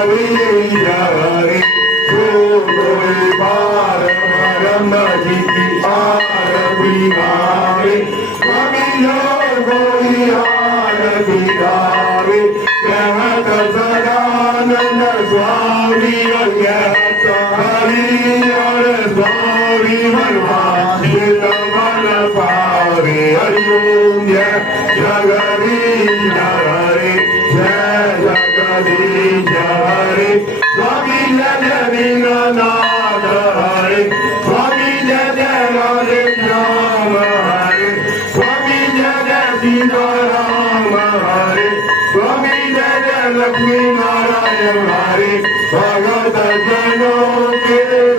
Hare Guru Paramati Arati Hare Swami Gori Arati Hare Jahata Sadananda Swami Agyata Hari Hare Swami Marvashita Manapare Hari Om Jagadish Hare Jagadish Hare Swami Jaya Vinganad Hare Swami Jaya Radhe Shyam Hare Swami Jaya Sita Ram Hare Swami Jaya Lakshmi Narayan Hare Bhagavad Gita